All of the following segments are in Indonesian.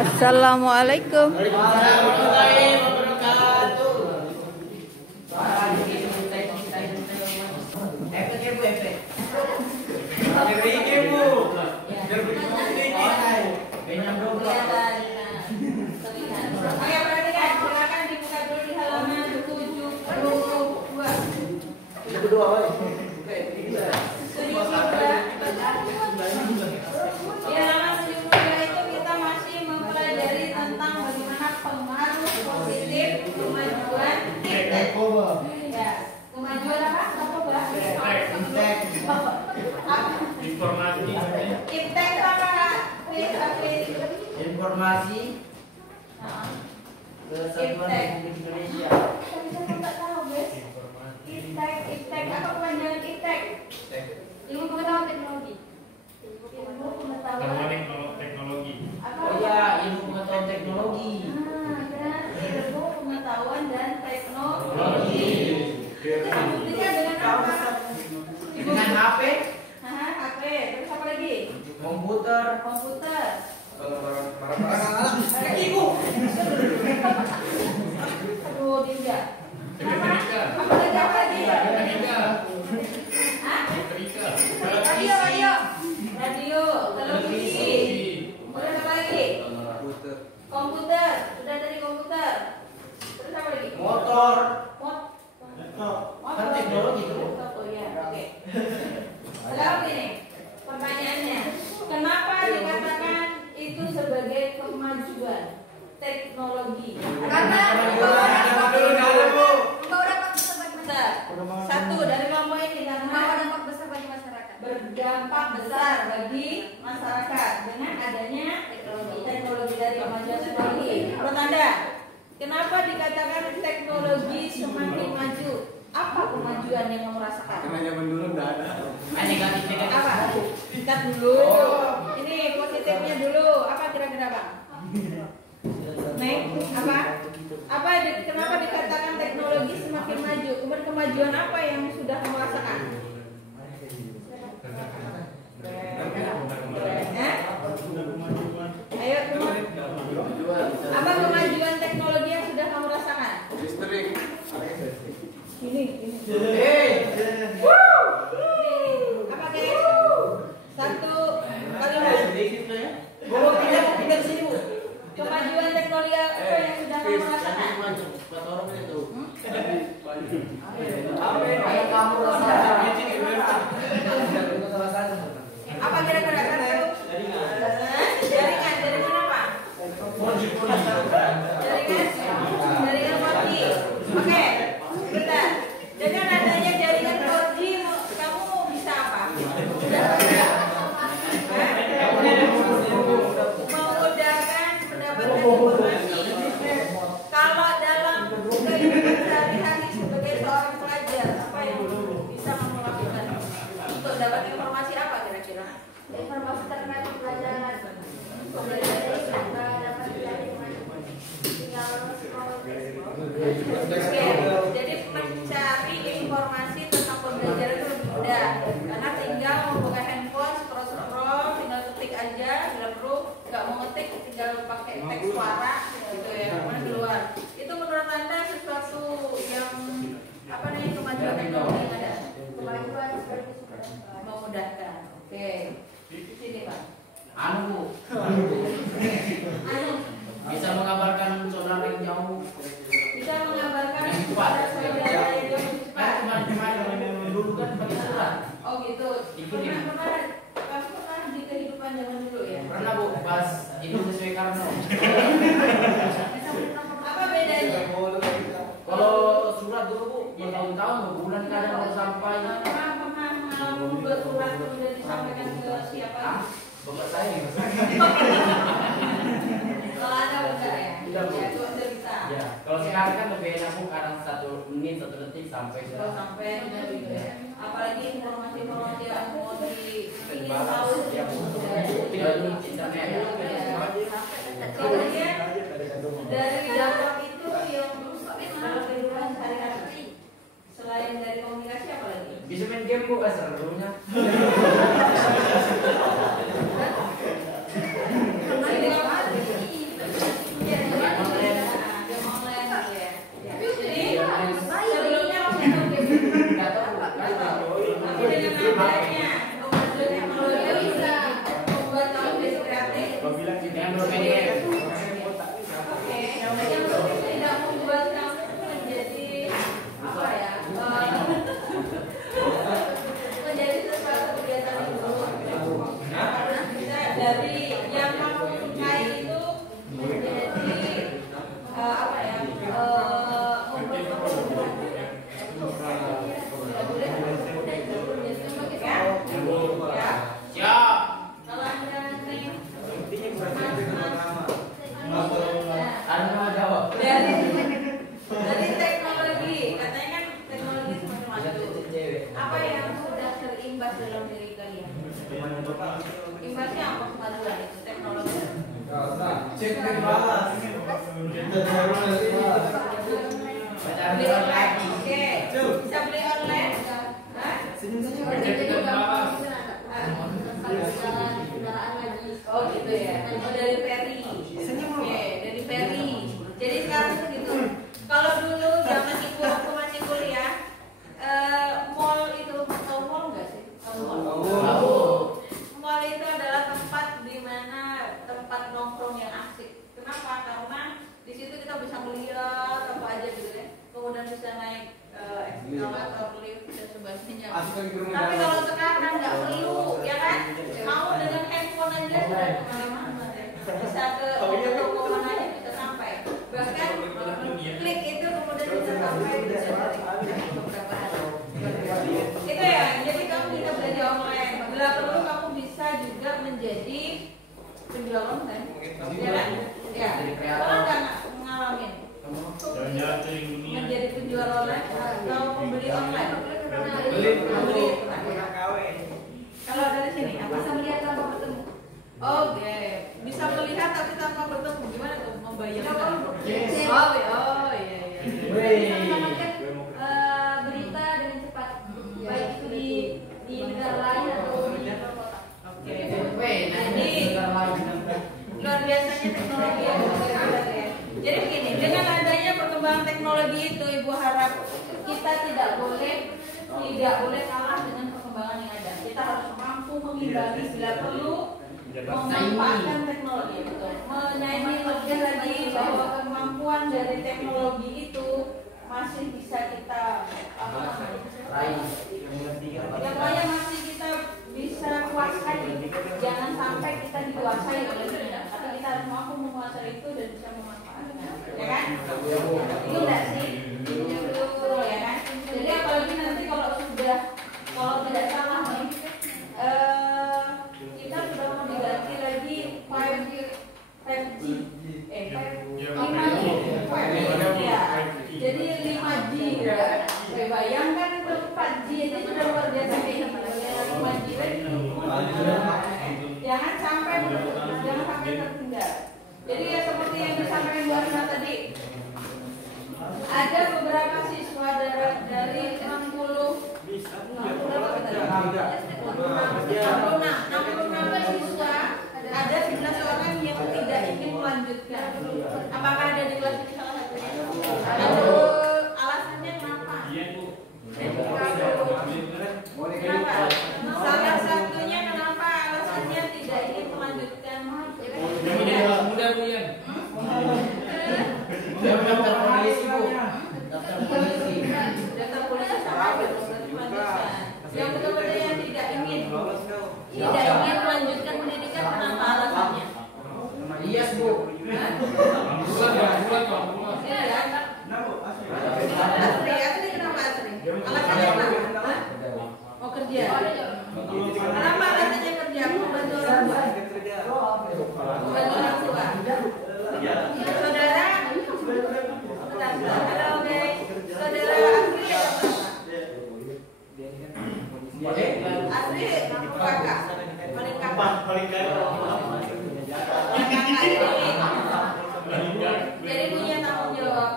Assalamualaikum. Informasi Kesatuan Republik Indonesia. Iptek apa kepanjangan Iptek? Ilmu pengetahuan teknologi. Ilmu pengetahuan teknologi. Oh ya, ilmu pengetahuan teknologi. Ilmu pengetahuan dan teknologi. Itu sebutnya dengan apa? Dengan HP, HP. Terus apa lagi? komputer. Ibu. Aduh, Dinda. Apa lagi? Radio, televisi. Terus apa lagi? Komputer. Sudah tadi komputer. Terus apa lagi? Motor. Motor. Kan teknologi itu. Oh ya, oke. Sekarang ini pertanyaannya, kenapa dikatakan itu sebagai kemajuan teknologi? Karena membawa dampak besar. Satu dari kelompok ini karena dampak besar bagi masyarakat. Berdampak besar bagi masyarakat dengan adanya teknologi dari kemajuan teknologi. Menurut Anda, kenapa dikatakan teknologi semakin maju? Apa kemajuan yang kamu rasakan? Karena zaman dulu nggak ada. Negatif. Apa? Kita dulu. Ini positifnya dulu. Apa kira-kira, Bang? Neng, apa? Kenapa dikatakan teknologi semakin maju? Kemudian kemajuan apa yang sudah kamu rasakan? Ayo, apa kemajuan teknologi yang sudah kamu rasakan? Listrik. Ini. Apa guys? Satu kalimat. Kemajuan teknologi apa yang sudah kamu rasakan? Apa kira-kira satu? Jaringan apa? Jaringan 4G. Oke, bentar. Dengan adanya jaringan 4G, kamu bisa apa? Memudahkan pendapatan informasi. Kalau dalam kehidupan sehari-hari sebagai seorang pelajar, apa yang bisa kamu lakukan untuk dapat informasi apa kira-kira? Informasi terkait pelajaran. Jadi mencari informasi tentang pembelajaran itu lebih mudah karena tinggal membuka handphone, scroll, tinggal ketik aja, bila perlu nggak mau ngetik tinggal pakai teks suara gitu ya, kemudian keluar. Itu menurut Anda sesuatu yang apa namanya kemajuan teknologi yang ada? Kemajuan memudahkan. Oke, sini Pak. Anu bisa mengabarkan saudara yang jauh. Bisa mengabarkan pada saudara yang jauh cepat. Kemarin dulu kan pakai surat. Oh gitu. Pernah di kehidupan zaman dulu ya? Pernah Bu, pas itu sesuai karena. Apa bedanya? Kalau surat dulu Bu, bertahun-tahun, bulan kadang baru sampai. Pernah membuat surat kemudian disampaikan ke siapa? Bapak saya. Kalau ada enggak ya? Tidak, Bu. Ya itu cerita. Ya, kalau sekarang kan lebih enak Bu, kadang 1 menit, 1 detik sampai Kalau sudah. sampai gitu ya. Apalagi informasi-informasi yang mau ingin Bahas, tahu ya Bu. Tinggal di internet ya. Kemudian dari dampak itu yang dalam kehidupan sehari-hari selain dari komunikasi apa lagi? Bisa main game Bu, serunya. Imbasnya apa kemajuan itu teknologi? Cek teknologi. Beli online, oke. Bisa beli online? Hah? Oh gitu ya. Oh dari Ferry. Oke, dari Ferry. Jadi sekarang tuh gitu. Kalau dulu zaman waktu masih kuliah, mall itu tahu mall nggak sih? Tahu mall. Mall itu adalah tempat di mana tempat nongkrong yang asik. Kenapa? Karena di situ kita bisa melihat apa aja gitu ya. Kemudian bisa naik eskalator, lift dan sebagainya. Tapi kalau sekarang nggak perlu, ya kan? Mau dengan handphone aja sudah kemana-mana. Bisa ke toko mana aja bisa sampai. Bahkan klik itu kemudian bisa sampai di beberapa hari. Itu ya. Jadi kamu bisa belanja online. Bila perlu kamu bisa juga menjadi penjual online. Ya kan? Ya. Kalau nggak ngalamin menjadi penjual online atau pembeli online. Pembeli. Kalau dari sini apa bisa melihat tanpa bertemu? Oke, bisa melihat tapi tanpa bertemu. Gimana tuh membayangkan? Oh iya. Berita dengan cepat, baik itu di negara lain atau di kota. Oke. Jadi luar biasanya teknologi yang ada ya. Jadi begini, dengan adanya perkembangan teknologi itu, Ibu harap kita tidak boleh kalah dengan perkembangan yang ada. Kita harus mampu mengimbangi bila perlu, memanfaatkan teknologi itu. Menyayangi lebih lagi bahwa kemampuan dari teknologi itu masih bisa kita yang banyak masih kita bisa kuasai. Jangan sampai kita dikuasai oleh dunia, tapi kita harus mampu menguasai itu dan bisa memanfaatkan, ya kan? Itu enggak sih? Betul, ya kan? Jadi apalagi nanti kalau tidak salah nih, kita sudah mau diganti lagi 5G, 5G, ya. Jadi 5G, ya. Bayangkan itu 4G itu sudah luar biasa ini. 5G jangan sampai tertinggal. Jadi ya seperti yang disampaikan Bu Arina tadi, ada beberapa siswa dari 66 siswa, ada 11 orang yang tidak ingin melanjutkan. Apakah ada di kelas ini salah satunya? Alasannya kenapa? Kenapa? Salah satunya kenapa alasannya tidak ingin melanjutkan? Mudah Bu Yan. Daftar polisi Bu. Daftar polisi. Daftar polisi sama melanjutkan. Yang betul-betul yang tidak ingin melanjutkan pendidikan, kenapa alasannya? Iya Bu. Asri kenapa Asri? Alasannya apa? Mau kerja. Kenapa alasannya kerja? Membantu orang tua. Membantu orang tua. Saudara, halo guys. Saudara Asri kakak. Paling kakak. Jadi punya tanggung jawab.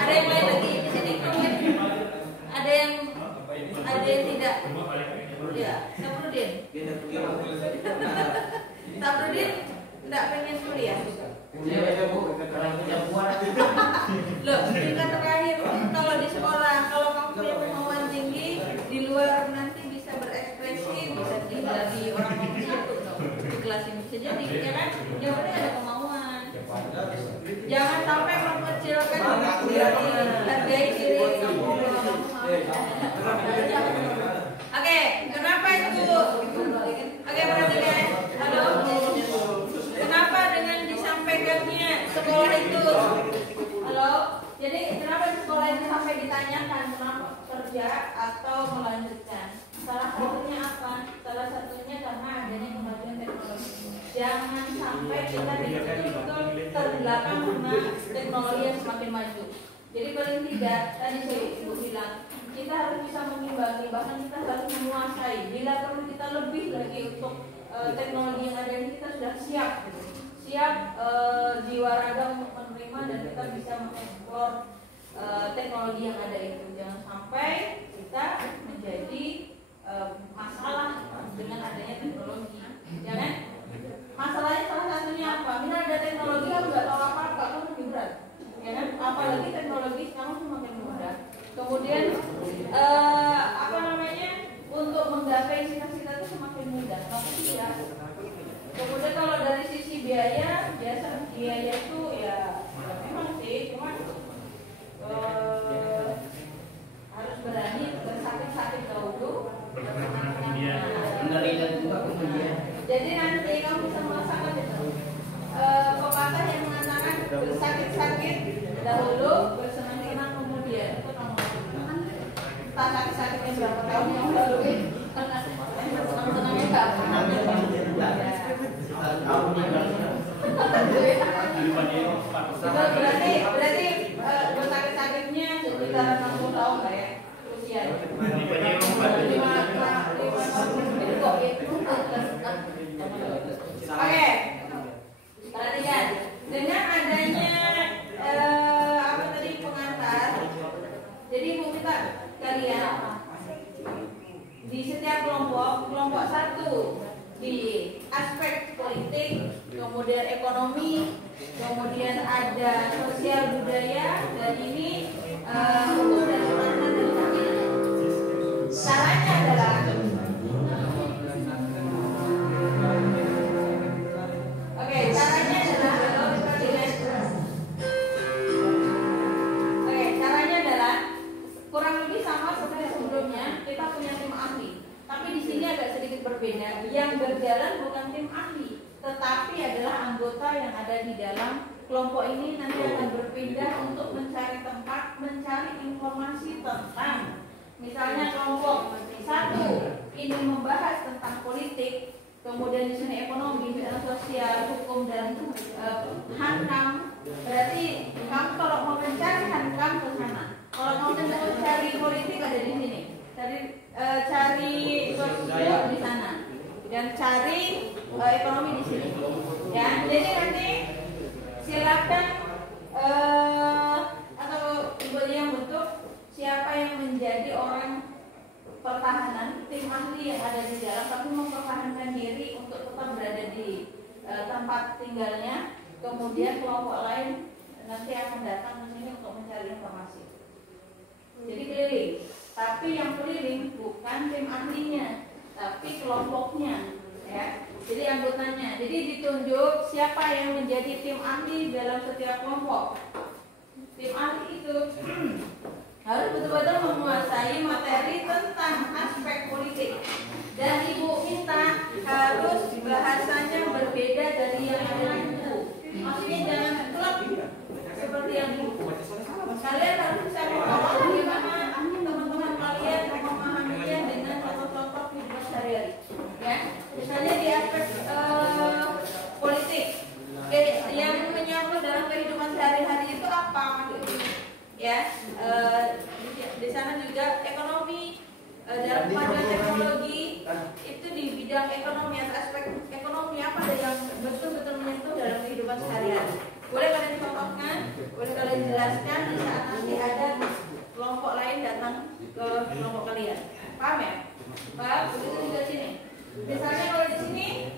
Ada yang lain lagi di sini mungkin? Ada yang tidak? Ya, Saprudin. Saprudin tidak pengen kuliah. Loh, tingkat terakhir kalau di sekolah, kalau kamu punya kemauan tinggi, di luar nanti bisa berekspresi, bisa tinggal di orang nomor satu di kelas ini bisa jadi, ya kan? Yang penting ada kemauan. Jangan sampai mengecilkan hargai diri kamu. Oke, kenapa itu? Oke, perhatikan. Halo. Kenapa dengan disampaikannya sekolah itu? Halo. Jadi kenapa di sekolah itu sampai ditanyakan kenapa kerja atau melanjutkan? Salah satunya apa? Salah satunya karena adanya kemajuan teknologi. Jangan sampai kita betul-betul terbelakang karena teknologi yang semakin maju. Jadi paling tidak tadi Ibu bilang kita harus bisa mengimbangi, bahkan kita harus menguasai. Bila perlu kita lebih lagi untuk teknologi yang ada ini, kita sudah siap, siap jiwa raga untuk menerima dan kita bisa mengeksplor teknologi yang ada itu. Jangan sampai kita menjadi masalah dengan adanya teknologi, ya kan? Masalahnya salah satunya apa? Misal ada teknologi kamu nggak tahu apa-apa, kamu lebih berat, ya kan? Apalagi teknologi sekarang semakin mudah. Kemudian apa namanya? Untuk menggapai cita-cita itu semakin mudah, tapi ya. Kemudian kalau dari sisi biaya, biasa biaya itu ya memang sih, cuma harus berani bersakit-sakit dahulu. Jadi nanti kamu bisa merasakan itu pepatah yang mengatakan bersakit-sakit dahulu, bersenang-senang kemudian. Itu kamu tak sakit-sakitnya berapa tahun yang lalu? Karena senang-senangnya kapan? Berarti bersakit-sakitnya sekitar 60 tahun lah ya usia. Oke, perhatikan dengan adanya apa tadi pengantar. Jadi ibu minta kalian di setiap kelompok satu di aspek politik, kemudian ekonomi, kemudian ada sosial budaya, dan ini untuk dari mantan dari kami. Caranya adalah caranya adalah kurang lebih sama seperti sebelumnya. Kita punya tim ahli, tapi di sini agak sedikit berbeda. Yang berjalan bukan tim ahli, tetapi adalah anggota yang ada di dalam kelompok ini nanti akan berpindah untuk mencari tempat, mencari informasi tentang, misalnya kelompok satu ini membahas tentang politik, kemudian di sini ekonomi, sosial, hukum, dan hankam. Berarti kamu kalau mau mencari hankam ke sana, kalau mau mencari politik ada di sini, cari sosial di sana, dan cari ekonomi di sini. Ya, jadi nanti silakan atau ibu yang bentuk siapa yang menjadi orang pertahanan, tim ahli yang ada di dalam tapi mempertahankan diri untuk tetap berada di tempat tinggalnya. Kemudian kelompok lain nanti akan datang ke sini untuk mencari informasi. Jadi keliling, tapi yang keliling bukan tim ahlinya, tapi kelompoknya, ya. Jadi anggotanya. Jadi ditunjuk siapa yang menjadi tim ahli dalam setiap kelompok. Tim ahli itu harus betul-betul menguasai materi tentang aspek politik. Dan ibu minta harus bahasanya berbeda dari yang lain. Maksudnya jangan klub seperti yang dulu. Kalian harus bisa memahami bagaimana teman-teman kalian memahaminya dengan contoh-contoh hidup sehari-hari. Ya, misalnya di aspek politik, yang menyangkut dalam kehidupan sehari-hari itu apa? Ya, di sana juga ekonomi, dalam kemajuan teknologi itu di bidang ekonomi atau aspek ekonomi apa yang betul-betul menyentuh dalam kehidupan sehari-hari. Boleh kalian contohkan, boleh kalian jelaskan di saat nanti ada kelompok lain datang ke kelompok kalian. Paham ya? Paham? Begitu juga sini. Misalnya kalau di sini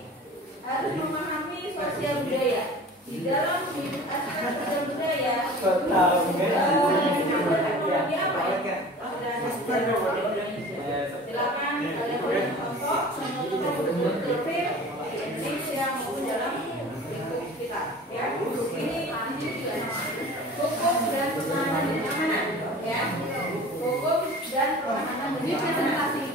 harus memahami sosial budaya. Di dalam aspek sosial budaya ekonomi apa ya? Silakan kalian boleh contoh Indonesia maupun dalam lingkup kita. Ya, ini hukum dan pertahanan, ya, hukum dan pertahanan. Jadi presentasi.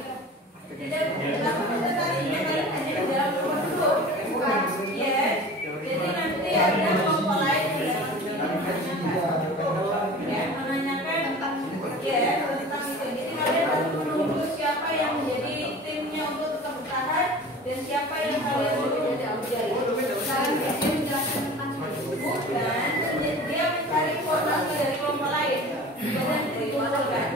Tidak dalam presentasinya kalian hanya di dalam kelompok dulu, bukan? Yes. Jadi nanti ada kelompok lain yang menanyakan tentang tentang itu. Jadi kalian harus menunggu siapa yang menjadi timnya untuk tetap bertahan dan siapa yang kalian menjadi audiens. Kalian dia menjelaskan tentang bukan dia mencari informasi dari kelompok lain. Kemudian dikumpulkan.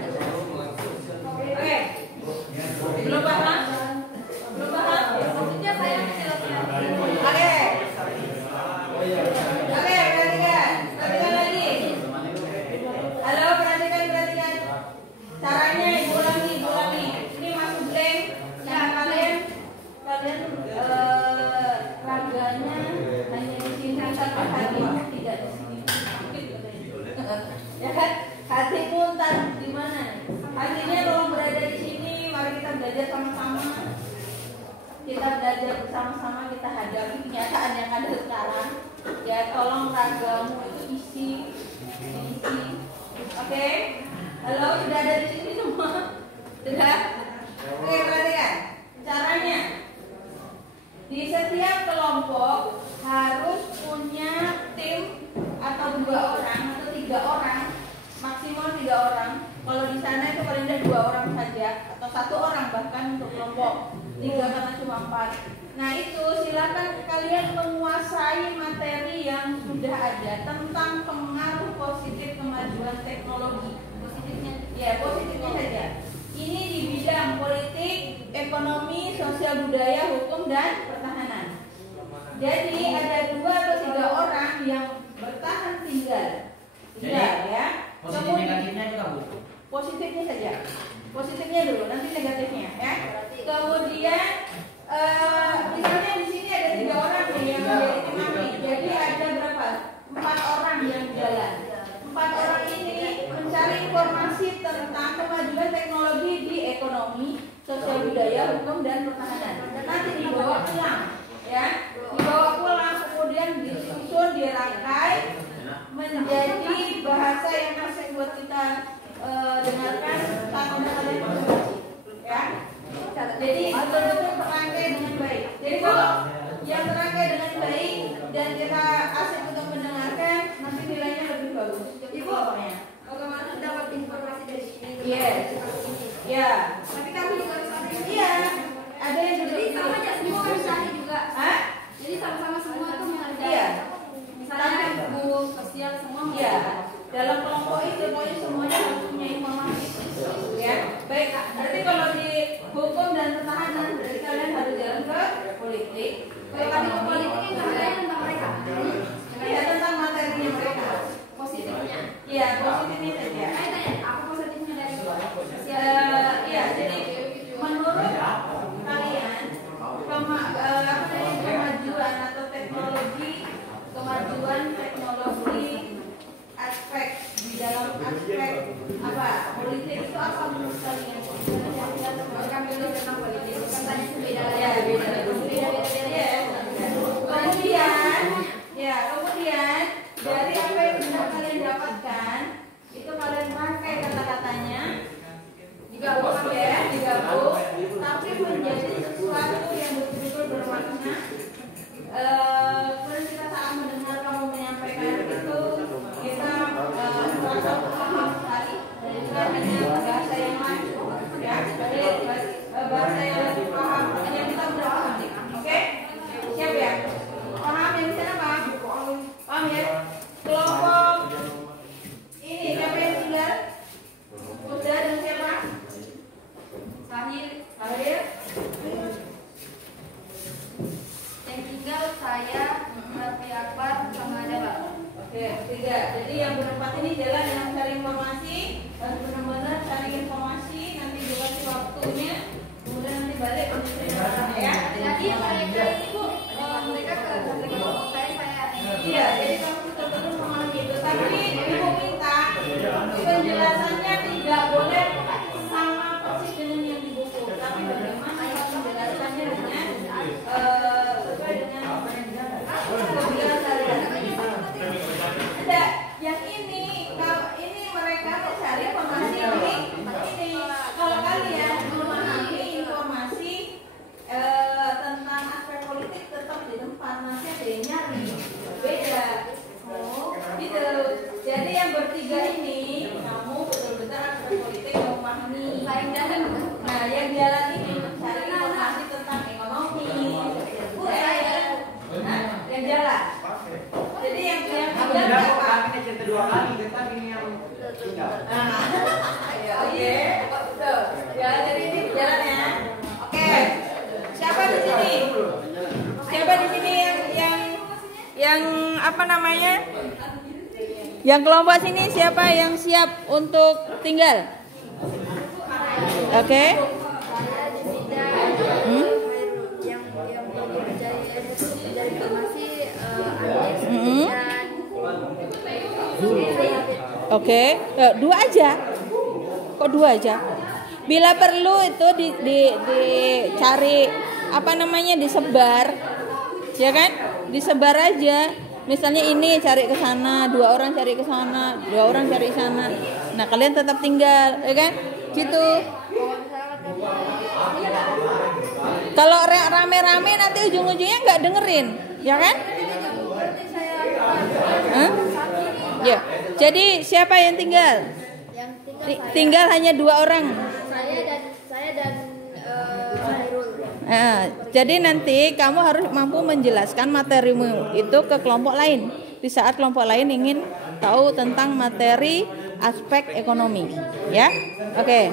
Ya kan? Hatimu entar di mana? Hatinya kalau berada di sini, mari kita belajar sama-sama. Kita belajar bersama-sama, kita hadapi kenyataan yang ada sekarang. Ya, tolong ragamu itu isi. Oke? Halo, sudah ada di sini semua? Sudah? Oke, perhatikan. Caranya, di setiap kelompok harus punya tim atau 2 orang atau 3 orang, maksimal 3 orang. Kalau di sana itu paling tidak 2 orang saja atau 1 orang bahkan untuk kelompok 3 karena cuma 4. Nah itu silakan kalian menguasai materi yang sudah ada tentang pengaruh positif kemajuan teknologi. Positifnya, ya positifnya saja. Ini di bidang politik, ekonomi, sosial budaya, hukum dan pertahanan. Jadi ada 2 atau 3 orang yang bertahan tinggal ya. Positif negatifnya juga Bu. Positifnya saja. Positifnya dulu, nanti negatifnya ya. Kemudian misalnya di sini ada 3 orang nih yang menjadi tim api. Jadi ada berapa? 4 orang yang jalan. 4 orang ini mencari informasi tentang kemajuan teknologi di ekonomi, sosial budaya, hukum dan pertahanan. Nanti dibawa pulang, ya. Dibawa pulang kemudian disusun, dirangkai menjadi bahasa yang asik buat kita dengarkan saat kalian presentasi, ya. Jadi betul-betul terangkai dengan baik. Jadi kalau yang terangkai dengan baik dan kita asik untuk mendengarkan, nanti nilainya lebih bagus. Ibu, bagaimana dapat informasi dari sini? Yes. Ya. Tapi kami juga harus ada. Iya. Ada yang duduk. Jadi sama aja semua harus ada juga. Hah? Jadi sama-sama semua tuh mengerjakan. Iya. Misalnya buku sosial semua. Iya. Dalam kelompok itu pokoknya semuanya harus punya informasi. Ya. Baik. Berarti kalau di hukum dan pertahanan berarti kalian harus jalan ke politik. Kalau kami ke politiknya nggak ada tentang mereka. Iya, tentang materinya mereka. Positifnya. Iya, positifnya saja. Saya tanya, apa positifnya dari iya, jadi menurut kalian kemajuan atau kemajuan teknologi aspek di dalam aspek apa politik itu apa menurut kalian? Kami dulu tentang politik katanya beda ya, kemudian dari apa yang sudah kalian dapatkan itu kalian pakai kata-katanya digabung tapi menjadi sesuatu yang betul-betul bermakna. Kemudian kita saat mendengar kamu menyampaikan itu kita merasa paham sekali dan hanya bahasa yang lain ya, bahasa yang lebih paham yang kita sudah paham. Oke? Siap ya? Paham yang di sana paham? Paham ya? Kelompok ini siapa yang tinggal? Udah dan siapa? Sahir. Yang tinggal saya, Raffi Akbar, sama ada Pak. Oke, 3. Jadi yang berempat ini jalan yang cari informasi, harus benar-benar cari informasi, nanti dikasih waktunya, kemudian nanti balik untuk ya. Jadi mereka itu mereka ke kelompok saya. Iya, jadi kamu betul-betul memahami itu. Tapi ibu minta penjelasannya tidak boleh sama persis dengan yang di buku, tapi bagaimana penjelasannya dengan sesuai dengan kebiasaan kalian. Ada yang ini, kalau ini mereka mencari informasi ini. Kalau kalian memahami informasi tentang aspek politik tetap di tempat, nanti ada yang nyari beda. Gitu. Jadi yang bertiga ini kamu betul-betul aspek politik memahami. Nah, yang jalan ini mencari informasi tentang ekonomi. Yang jalan. Jadi yang tinggal apa? Kami cerita 2 kali, tetap ini yang tinggal. Oke. Betul. Ya, jadi ini jalan ya. Oke. Siapa di sini? Siapa di sini yang apa namanya? Yang kelompok sini siapa yang siap untuk tinggal? Oke. Oke, dua aja. Kok dua aja? Bila perlu itu dicari apa namanya, disebar, ya kan? Disebar aja. Misalnya ini cari ke sana, 2 orang cari ke sana, 2 orang cari ke sana. Nah, kalian tetap tinggal, ya kan? Gitu. Kalau rame-rame nanti ujung-ujungnya nggak dengerin, ya kan? Hah? Ya. Jadi siapa yang tinggal? Tinggal hanya 2 orang. Saya dan Hairul. Nah, jadi nanti kamu harus mampu menjelaskan materimu itu ke kelompok lain. Di saat kelompok lain ingin tahu tentang materi aspek ekonomi, ya. Oke.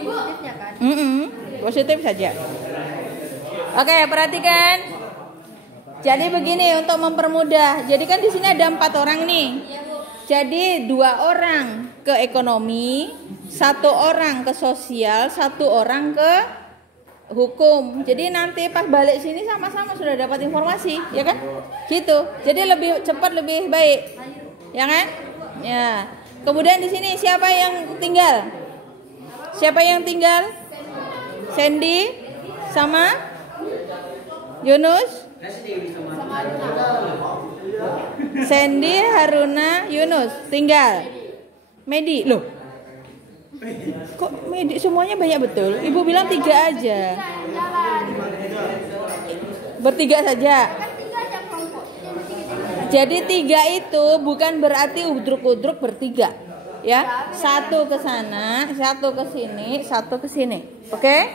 Positifnya kan? Positif saja. Oke, perhatikan. Jadi begini untuk mempermudah. Jadi kan di sini ada 4 orang nih. Jadi 2 orang ke ekonomi, 1 orang ke sosial, 1 orang ke hukum. Jadi nanti pas balik sini sama-sama sudah dapat informasi, ya kan? Gitu. Jadi lebih cepat, lebih baik, ya kan? Ya. Kemudian di sini siapa yang tinggal? Siapa yang tinggal? Sandy sama Yunus? Sandy, Haruna, Yunus tinggal. Medi, loh. Kok Medi semuanya banyak betul? Ibu bilang 3 aja. Bertiga saja. Jadi 3 itu bukan berarti udruk-udruk bertiga, ya. 1 ke sana, 1 ke sini, 1 ke sini. Oke?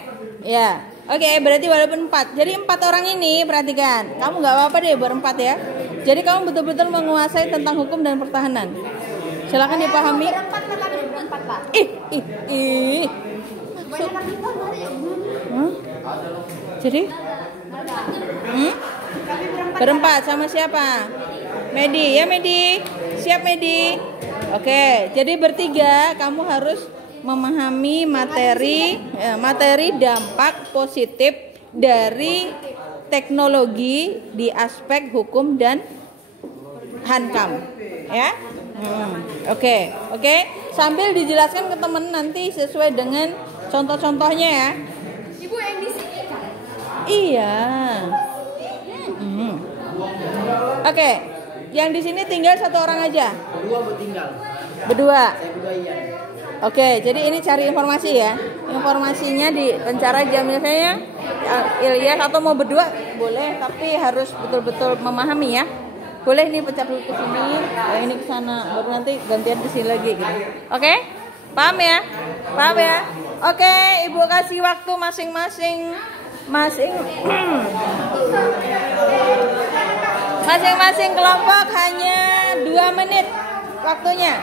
Ya. Oke, berarti walaupun 4. Jadi 4 orang ini perhatikan. Kamu nggak apa-apa deh berempat ya. Jadi kamu betul-betul menguasai tentang hukum dan pertahanan. Silakan dipahami. Berempat Pak. Ih. Jadi? Berempat sama siapa? Medi, ya Medi. Siap Medi. Oke, jadi bertiga kamu harus memahami materi dampak positif dari teknologi di aspek hukum dan hankam, ya. Oke. Sambil dijelaskan ke teman nanti sesuai dengan contoh-contohnya ya. Ibu yang di sini kan? Iya. Oke. Yang di sini tinggal 1 orang aja. Berdua. Oke, jadi ini cari informasi ya. Informasinya di pencara jam biasanya Ilyas atau mau berdua boleh, tapi harus betul-betul memahami ya. Boleh ini pecah dulu ke sini, ini ke sana, baru nanti gantian ke sini lagi gitu. Oke? Paham ya? Paham ya? Oke, Ibu kasih waktu masing-masing kelompok hanya 2 menit waktunya.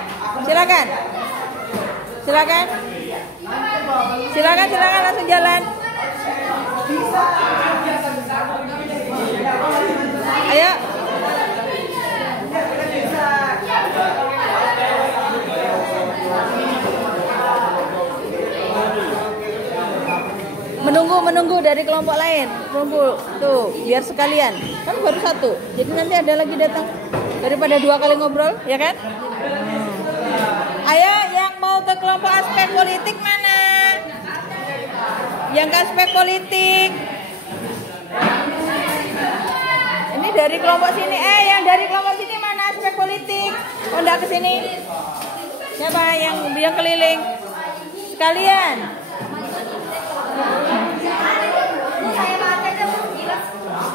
Silakan langsung jalan. Ayo. Menunggu dari kelompok lain. Kumpul tuh, biar sekalian. Kan baru 1. Jadi nanti ada lagi datang daripada 2 kali ngobrol, ya kan? Ayo yang mau ke kelompok aspek politik mana? Yang ke aspek politik. Ini dari kelompok sini. Yang dari kelompok sini mana aspek politik? Oh, enggak ke sini. Siapa yang keliling? Sekalian.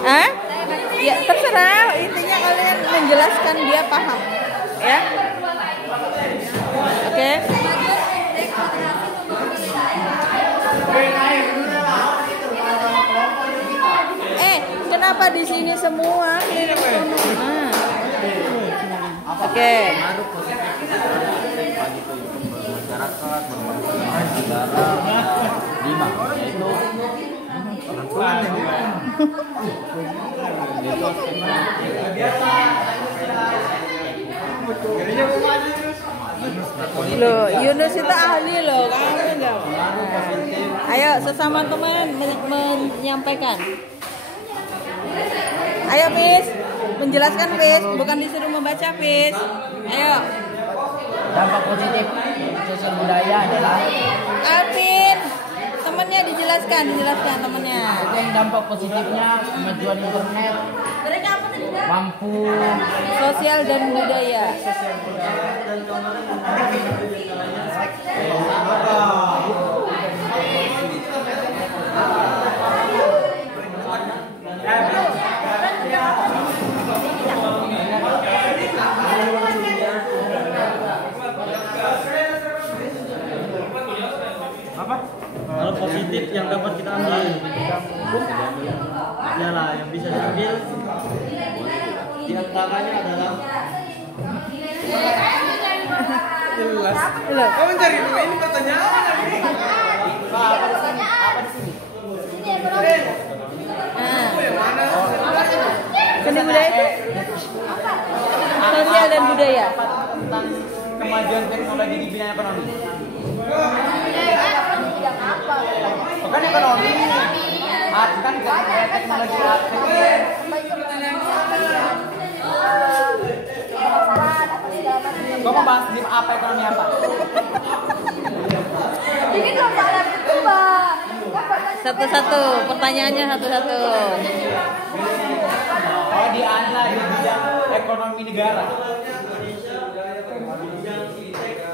Hah? Ya terserah. Intinya kalian menjelaskan dia paham, ya. Oke. Kenapa di sini semua? Oke. Loh, Yunus itu ahli loh, kamu enggak. Ayo sesama teman menyampaikan. Ayo Miss, menjelaskan Fis, bukan disuruh membaca Fis. Ayo. Dampak positif sosial budaya adalah Alvin, temennya dijelaskan temennya. itu yang dampak positifnya kemajuan internet, mampu Sosial dan budaya. Kalau positif yang dapat kita ambil ialah yang bisa diambil di antaranya adalah Jelas. Loh. Kau mencari dulu ini pertanyaan. Seni budaya itu sosial dan budaya. tentang kemajuan teknologi di bidang ekonomi. Bukan ekonomi. Kan teknologi Kau mau bahas di apa ekonomi apa? Ini kalau salah itu, Mbak. Satu-satu, pertanyaannya satu-satu. Oh, di bidang ekonomi negara.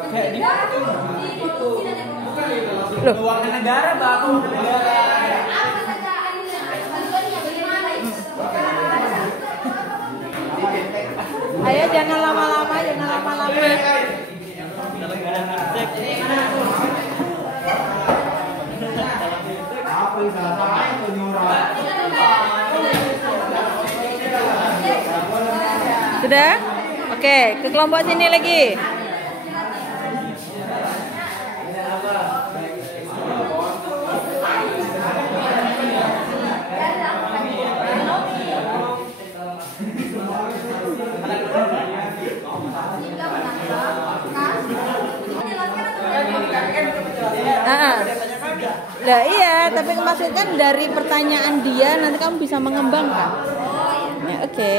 Kayak di Loh. keuangan negara, Mbak. Keuangan negara. Ayo jangan lama-lama, jangan lama-lama. Sudah? Oke, ke kelompok sini lagi. Lah iya, tapi maksudnya dari pertanyaan dia nanti kamu bisa mengembangkan. Ya, oke.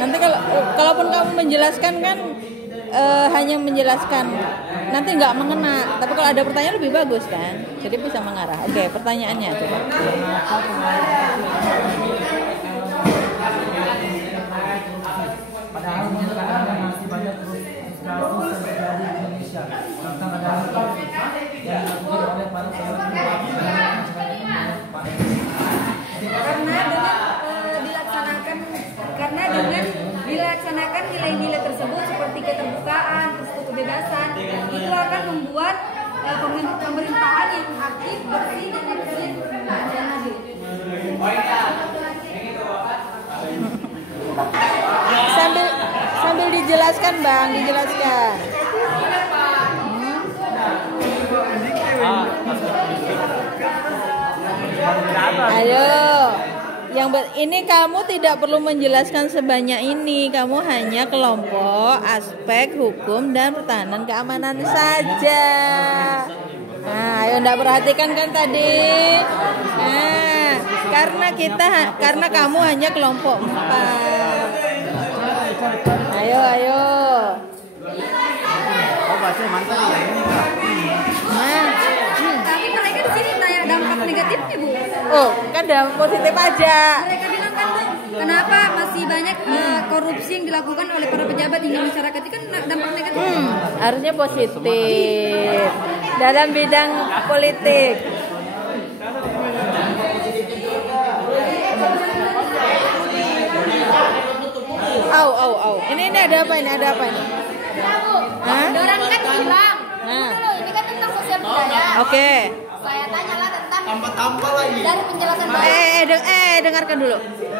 Nanti kalaupun kamu menjelaskan kan hanya menjelaskan, nanti nggak mengena. Tapi kalau ada pertanyaan lebih bagus kan, jadi bisa mengarah. Oke, pertanyaannya coba. padahal kadang masih banyak frustrasi terjadi di Indonesia tentang adanya konflik yang dilakukan oleh para Karena dengan dilaksanakan nilai-nilai tersebut seperti keterbukaan, terus kebebasan, itu akan membuat pemerintahan yang aktif, bersih dan efisien dan adil. Sambil dijelaskan Bang, dijelaskan. Ayo, ini kamu tidak perlu menjelaskan sebanyak ini. Kamu hanya kelompok aspek hukum dan pertahanan keamanan saja. Nah, ayo ndak perhatikan kan tadi? Nah, karena kamu hanya kelompok 4. Ayo. Oh, bahasa mantan ya ini. Nah, Tapi mereka di sini tanya dampak negatifnya, Bu. oh, kan dampak positif aja. Mereka bilang kan kenapa masih banyak korupsi yang dilakukan oleh para pejabat hingga masyarakat itu kan dampak negatif. Harusnya positif dalam bidang politik. Au. Ini ada apa ini? Ada apa ini? Hah? Orang kan bilang, Nah. ini kan tentang sosial budaya. Oke. Saya tanyalah tentang Tambah lagi. dari penjelasan Dorang. Dengarkan dulu.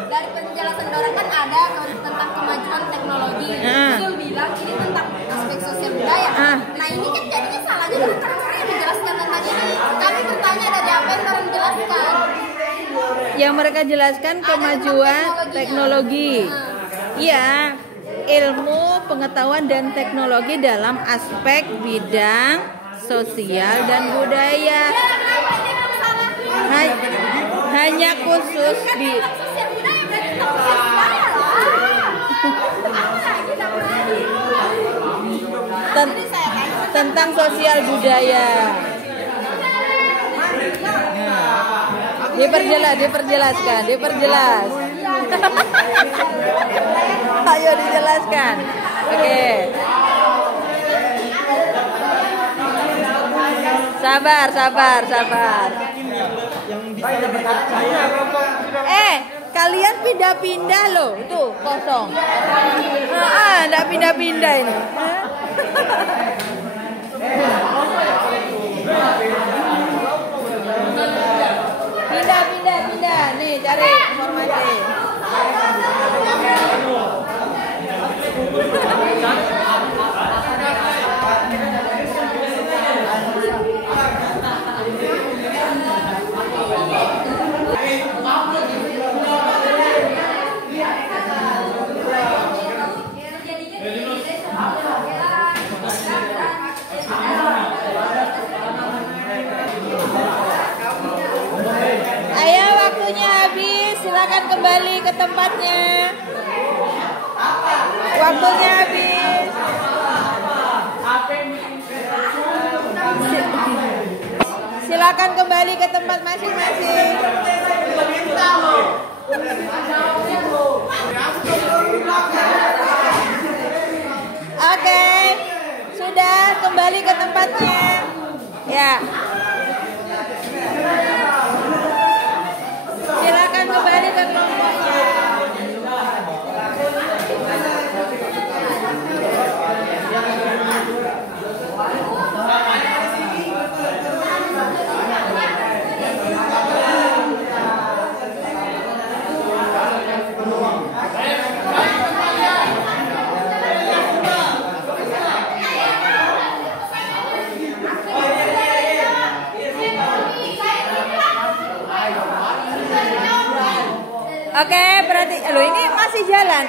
Dari penjelasan Dorang kan ada tentang kemajuan teknologi. Usul bilang ini tentang aspek sosial budaya. Nah ini kan jadinya salah juga karena saya menjelaskan tentang ini. Kami bertanya dari apa yang Dorang jelaskan. Yang mereka jelaskan kemajuan teknologi. Iya, ilmu, pengetahuan dan teknologi dalam aspek bidang sosial dan budaya. Hanya khusus di Sosial budaya berarti tentang sosial budaya lah. Tentang sosial budaya. Diperjelas. Ayo dijelaskan. Oke. Sabar. Kalian pindah-pindah loh, tuh kosong. Enggak pindah-pindah ini. Pindah. Nih, cari informasi. Ayo, waktunya habis, silakan kembali ke tempatnya. Waktunya habis. Silakan kembali ke tempat masing-masing. Oke, sudah kembali ke tempatnya. Ya. Silakan kembali ke kelompoknya. Oke, berarti loh ini masih jalan.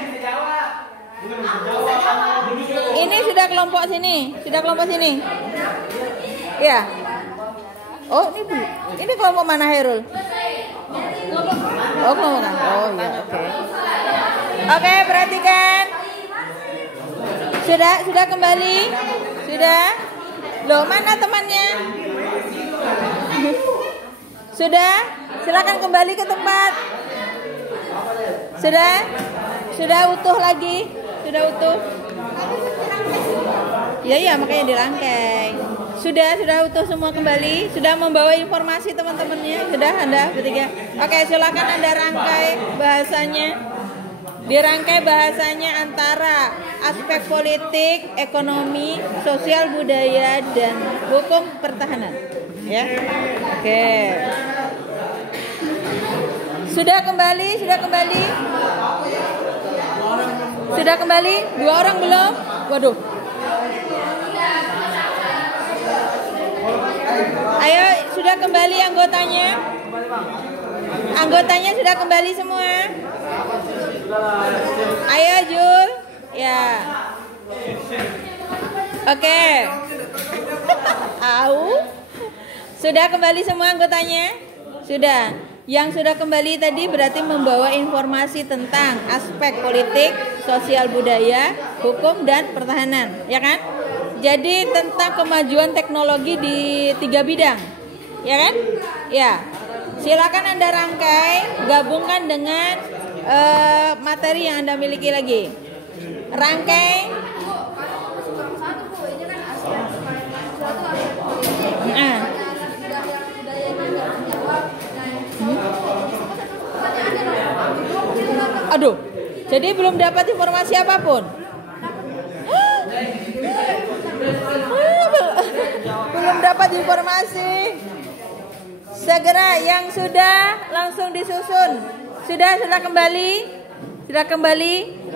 Ini sudah kelompok sini. Ya. Oh, ini belum. Ini kelompok mana, Herul? Oh, kelompok kan. Oh, iya, oke. Oke, perhatikan. Sudah kembali? Sudah? Loh, mana temannya? Sudah? Silakan kembali ke tempat. Sudah utuh lagi? Sudah utuh? Iya, makanya dirangkai. Sudah utuh semua kembali? Sudah membawa informasi teman-temannya? Sudah Anda bertiga? Oke, silakan Anda rangkai bahasanya. Dirangkai bahasanya antara aspek politik, ekonomi, sosial budaya, dan hukum pertahanan. Ya, oke. Sudah kembali? Sudah kembali? 2 orang belum? Waduh. Ayo, sudah kembali anggotanya? Anggotanya sudah kembali semua? Ayo, Jul. Ya. Oke. Sudah kembali semua anggotanya? Sudah. Yang sudah kembali tadi berarti membawa informasi tentang aspek politik, sosial budaya, hukum, dan pertahanan, ya kan? Jadi tentang kemajuan teknologi di 3 bidang, ya kan? Ya. Silakan Anda rangkai, gabungkan dengan materi yang Anda miliki lagi. Rangkai. Aduh, jadi belum dapat informasi apapun. Belum dapat informasi. Segera yang sudah langsung disusun. Sudah kembali.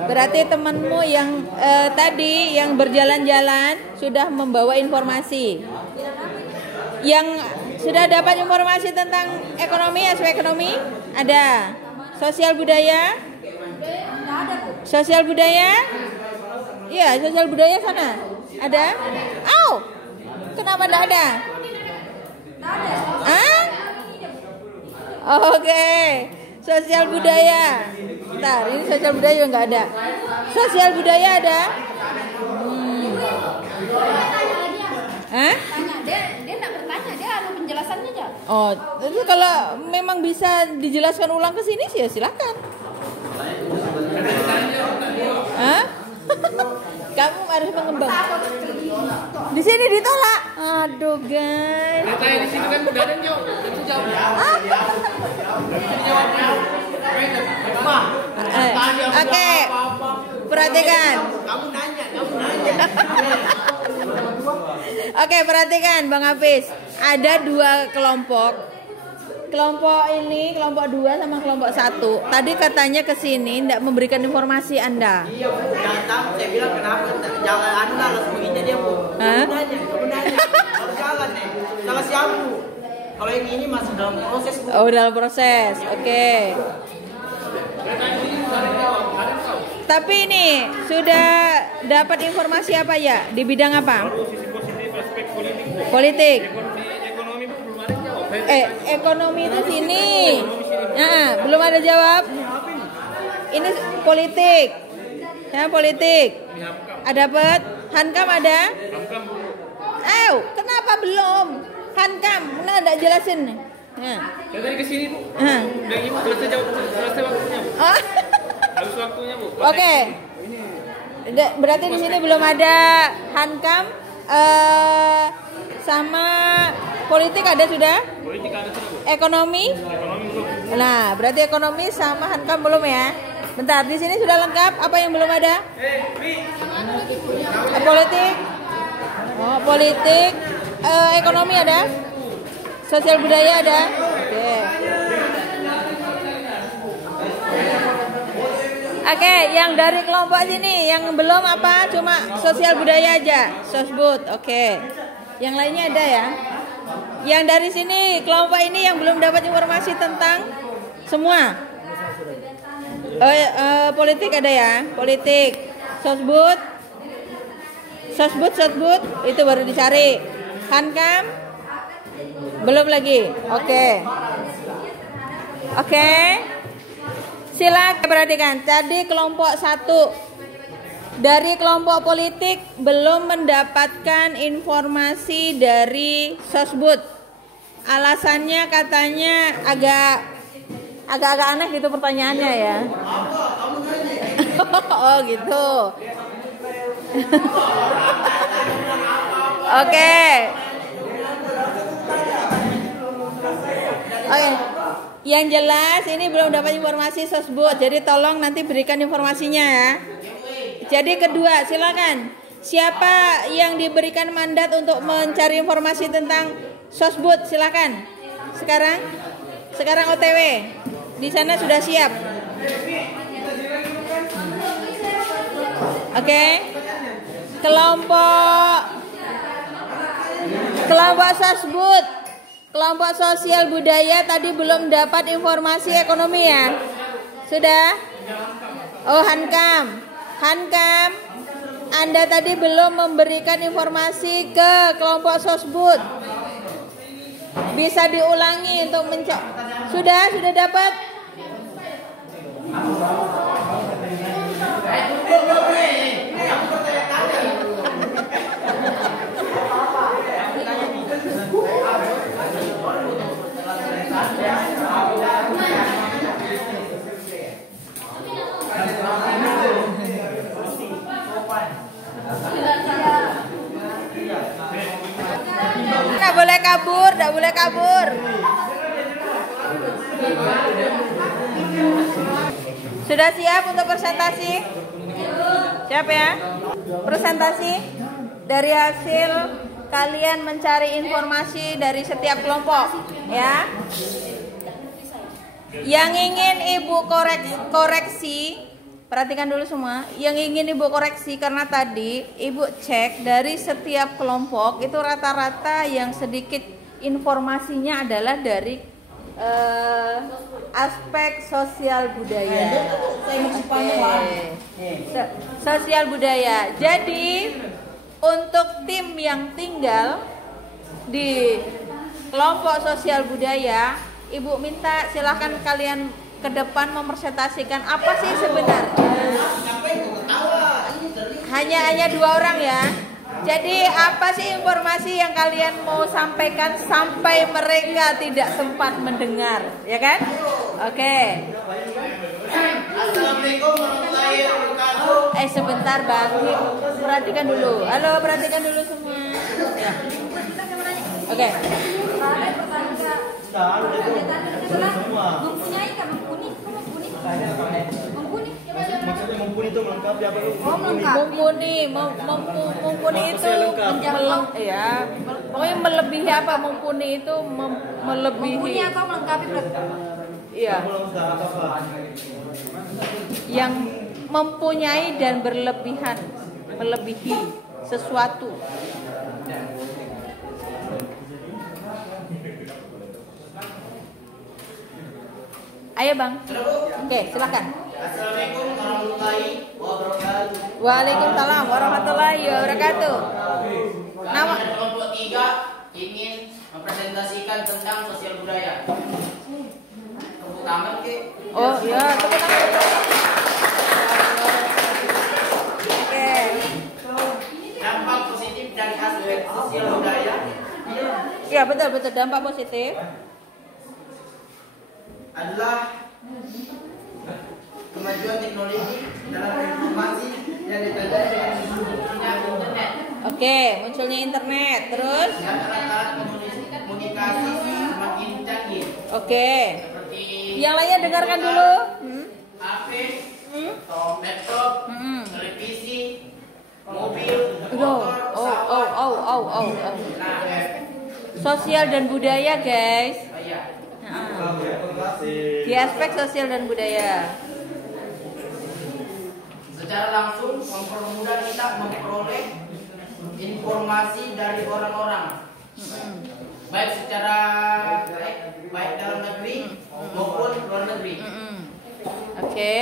Berarti temanmu yang tadi yang berjalan-jalan sudah membawa informasi. Yang sudah dapat informasi tentang ekonomi, aspek ekonomi ada. Sosial budaya? Iya, sosial budaya sana. Ada? Kenapa enggak ada? Oke. Sosial budaya. Bentar, ini sosial budaya juga nggak ada. Sosial budaya ada. Hah? Tanya, dia nggak bertanya, dia anu penjelasannya aja. Oh, itu kalau memang bisa dijelaskan ulang ke sini sih ya silakan. Hah? Kamu harus mengembang. Di sini ditolak. Aduh, guys. Saya di sini kan udah ada jawab. Itu jawab. Oke. Perhatikan. Kamu nanya. Oke, perhatikan Bang Hafiz. Ada dua kelompok. Kelompok ini, kelompok 2 sama kelompok 1. Tadi katanya ke sini tidak memberikan informasi Anda. Iya Bu, datang saya bilang kenapa jangan anu lah begini dia Bu. Hah? Kamu nanya, harus jalan nih. Salah siapa Bu? Kalau yang ini masih dalam proses Bu. Oh, dalam proses. Oke. Tapi ini sudah dapat informasi apa ya? Di bidang apa? Politik. Ekonomi itu sini. Nah, belum ada jawab. Ini politik. Ya, politik. Ada dapat? Hankam ada? Kenapa belum? Hankam, mana ada jelasin? Nah. Dari ke sini Bu. Nah. Ibu selesai jawab, selesai waktunya Bu. Oh. Habis waktunya Bu. Oke. Berarti di sini belum ada Hankam sama politik ada sudah? Politik ada sudah Bu. Ekonomi? Ekonomi belum. Nah, berarti ekonomi sama Hankam belum ya? Bentar, di sini sudah lengkap. Apa yang belum ada? Politik. Oh, politik. Ekonomi ada? Sosial budaya ada? Oke, yang dari kelompok sini yang belum apa? Cuma sosial budaya aja, sosbud. Oke. Yang lainnya ada ya? Yang dari sini kelompok ini yang belum dapat informasi tentang semua. Politik ada ya? Politik. Sosbud itu baru dicari. Hankam belum lagi. Oke. Silakan perhatikan. Tadi kelompok 1 dari kelompok politik belum mendapatkan informasi dari sosbud. Alasannya katanya agak aneh gitu pertanyaannya ya. Oh gitu. Oke. Yang jelas ini belum dapat informasi sosbud. Jadi tolong nanti berikan informasinya ya. Jadi kedua, silakan. Siapa yang diberikan mandat untuk mencari informasi tentang sosbud? Silakan. Sekarang OTW. Di sana sudah siap. Oke. Kelompok sosbud, kelompok sosial budaya tadi belum dapat informasi ekonomi ya. Sudah? Oh, Hankam, Anda tadi belum memberikan informasi ke kelompok sosbud. Bisa diulangi untuk Sudah dapat? Nggak boleh kabur. Sudah siap untuk presentasi? Siap ya? Presentasi dari hasil kalian mencari informasi dari setiap kelompok, ya. Yang ingin Ibu koreksi, perhatikan dulu semua. Yang ingin Ibu koreksi karena tadi Ibu cek dari setiap kelompok itu rata-rata yang sedikit informasinya adalah dari aspek sosial budaya. Sosial budaya. Jadi untuk tim yang tinggal di kelompok sosial budaya, Ibu minta silahkan kalian ke depan mempresentasikan apa sih sebenarnya. Hanya 2 orang ya. Jadi apa sih informasi yang kalian mau sampaikan sampai mereka tidak sempat mendengar, ya kan? Oke. Assalamualaikum warahmatullahi wabarakatuh. Sebentar Bang, perhatikan dulu. Halo, perhatikan dulu semua. Ya. Oke. Mempunyai kan mumpuni. Maksudnya mumpuni itu melengkapi apa lu? Oh, melengkapi. Mumpuni itu ya. Pokoknya melebihi apa? Mumpuni itu melebihi. Mumpuni atau melengkapi berarti. Iya. Yang mempunyai dan berlebihan, melebihi sesuatu. Ayo Bang. Oke, silakan. Assalamualaikum warahmatullahi wabarakatuh. Waalaikumsalam warahmatullahi wabarakatuh. Nama kelompok 3 ingin mempresentasikan tentang sosial budaya. Tepuk tangan ke? Oh ya, tepuk tangan. Oke. Dampak positif dari aspek sosial budaya Ya betul dampak positif adalah kemajuan teknologi dalam informasi yang ditandai dengan munculnya internet. Oke, munculnya internet. Terus? Dan alat-alat komunikasi semakin canggih. Oke. Seperti Yang lainnya dengarkan dulu. HP, laptop, televisi, mobil, Oh, motor, pesawat. Nah, Sosial dan budaya, guys. iya. Di aspek sosial dan budaya. Secara langsung mempermudah kita memperoleh informasi dari orang-orang, baik secara baik dalam negeri maupun luar negeri. Oke.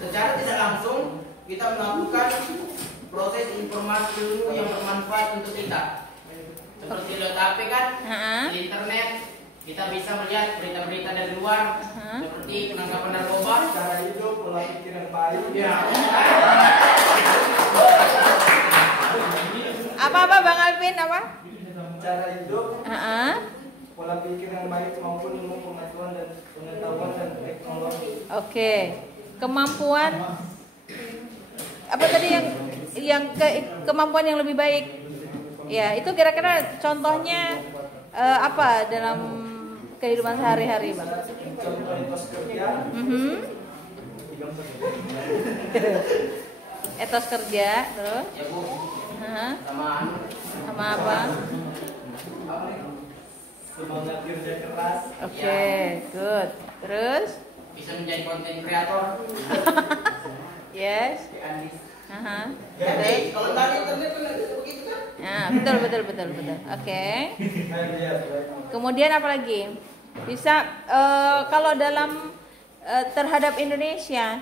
Secara tidak langsung kita melakukan proses informasi ilmu yang bermanfaat untuk kita. Seperti lewat HP kan, di internet kita bisa melihat berita-berita dari luar, seperti penangkapan narkoba, cara hidup, pola pikir yang baik. Ya. Apa Bang Alvin apa? Cara hidup, Pola pikir yang baik maupun ilmu pengetahuan dan pengetahuan dan teknologi. Oke. Kemampuan apa tadi kemampuan yang lebih baik? Ya, itu kira-kira contohnya apa dalam kehidupan sehari-hari, Bang? Etos kerja, terus? ya Bu, Sama apa? Semangat kerja keras. Oke, good. Terus? bisa menjadi konten kreator. Yes. Jadi kalau tadi internet kan begitu kan? Nah, betul. Oke. Kemudian apa lagi? Bisa kalau dalam terhadap Indonesia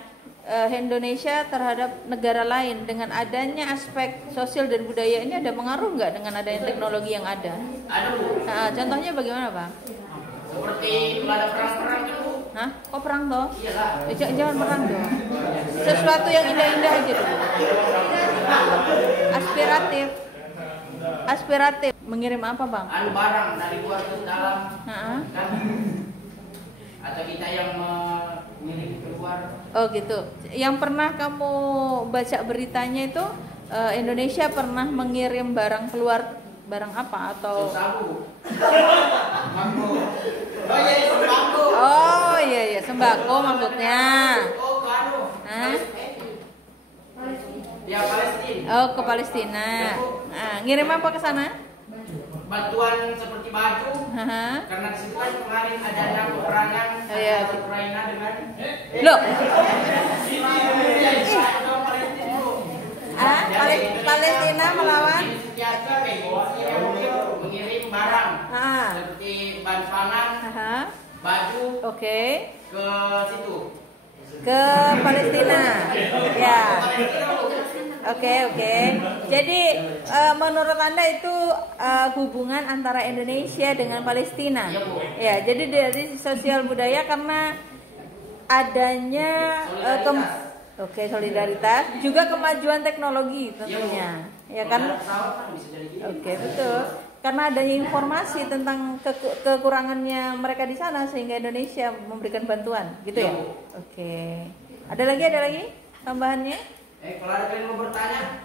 terhadap negara lain dengan adanya aspek sosial dan budaya ini ada pengaruh nggak dengan adanya teknologi yang ada? Ada Bu. Nah, contohnya bagaimana, Bang? Seperti kalau ada perang-perang kan Bu. Hah? Kok perang toh? Iyalah. Jangan perang dong. Sesuatu yang indah-indah aja dulu. Aspiratif. Mengirim apa, Bang? Anu barang dari luar ke dalam. Nah. Kan? Atau kita yang mengirim keluar. Oh gitu. Yang pernah kamu baca beritanya itu Indonesia pernah mengirim barang keluar, barang apa atau? Sabu. Sembako. Oh iya sembako maksudnya. Oh anu. Hah? Ya Palestina. Oh ke Palestina. Nah, ngirim apa ke sana? Bantuan seperti baju. Karena di situ kan kemarin ada peperangan antara Ukraina dengan Loh. Palestina melawan mengirim barang seperti bahan pangan, baju, Oke. ke situ. Ke Palestina. Ya. Oke. Jadi menurut Anda itu hubungan antara Indonesia dengan Palestina. Ya, jadi dari sosial budaya karena adanya solidaritas, juga kemajuan teknologi tentunya. Ya kan? Oke, betul. Karena adanya informasi tentang kekurangannya mereka di sana sehingga Indonesia memberikan bantuan, gitu ya? Oke. Ada lagi tambahannya? Kalau ada yang mau bertanya,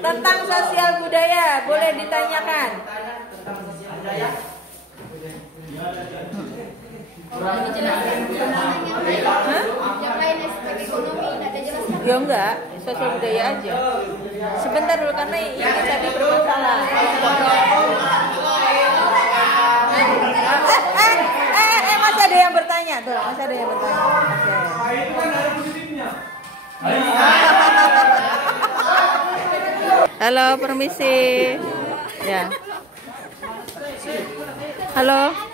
tentang sosial budaya boleh ditanyakan. tentang sosial budaya. Yang lain aspek ekonomi ada jelaskan? Ya enggak, sosial budaya aja. Sebentar dulu karena ini tadi bermasalah. Masih ada yang bertanya tuh, masih ada yang bertanya. Halo, permisi. Ya. Halo.